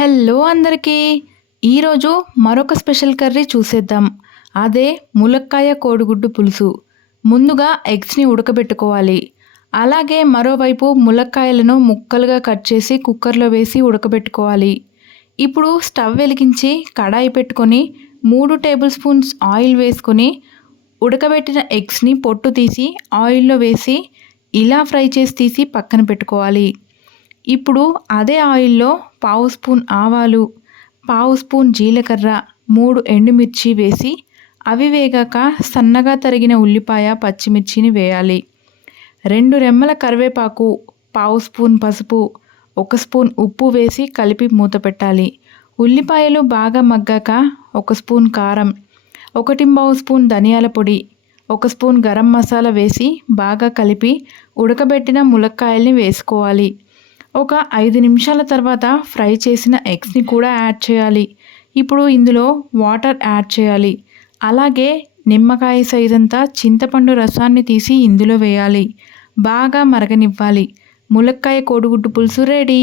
Hello అందరికీ! ఈరోజు మరొక స్పెషల్ కర్రీ చూసేద్దాం. అదే ములక్కాయ కోడిగుడ్డు పులుసు. ముందుగా ఎగ్స్‌ని ఉడకబెట్టుకోవాలి. అలాగే మరోవైపు ములక్కాయలను ముక్కలుగా కట్ చేసి కుక్కర్‌లో వేసి ఉడకబెట్టుకోవాలి. ఇప్పుడు స్టవ్ వెలిగించి కడాయి పెట్టుకొని 3 టేబుల్ స్పూన్స్ ఆయిల్ వేసుకొని ఉడకబెట్టిన ఎగ్స్‌ని పొట్టు తీసి ఆయిల్‌లో వేసి ఇలా ఫ్రై చేసి తీసి పక్కన పెట్టుకోవాలి. ఇప్పుడు అదే ఆయిల్లో పావు స్పూన్ ఆవాలు, పావు స్పూన్ జీలకర్ర, 3 ఎండుమిర్చి వేసి అవి వేగాక సన్నగా తరిగిన ఉల్లిపాయ, పచ్చిమిర్చిని వేయాలి. 2 రెమ్మల కరివేపాకు, పావు స్పూన్ పసుపు, 1 స్పూన్ ఉప్పు వేసి కలిపి మూత పెట్టాలి. ఉల్లిపాయలు బాగా మగ్గాక 1 స్పూన్ కారం, 1 స్పూన్ ధనియాల పొడి, 1 స్పూన్ గరం మసాలా వేసి బాగా కలిపి ఉడకబెట్టిన ములక్కాయల్ని వేసుకోవాలి. ఒక 5 నిమిషాల తర్వాత ఫ్రై చేసిన ఎగ్స్‌ని కూడా యాడ్ చేయాలి. ఇప్పుడు ఇందులో వాటర్ యాడ్ చేయాలి. అలాగే నిమ్మకాయ సైజంతా చింతపండు రసాన్ని తీసి ఇందులో వేయాలి. బాగా మరగనివ్వాలి. ములక్కాయ కోడిగుడ్డు పులుసు రెడీ.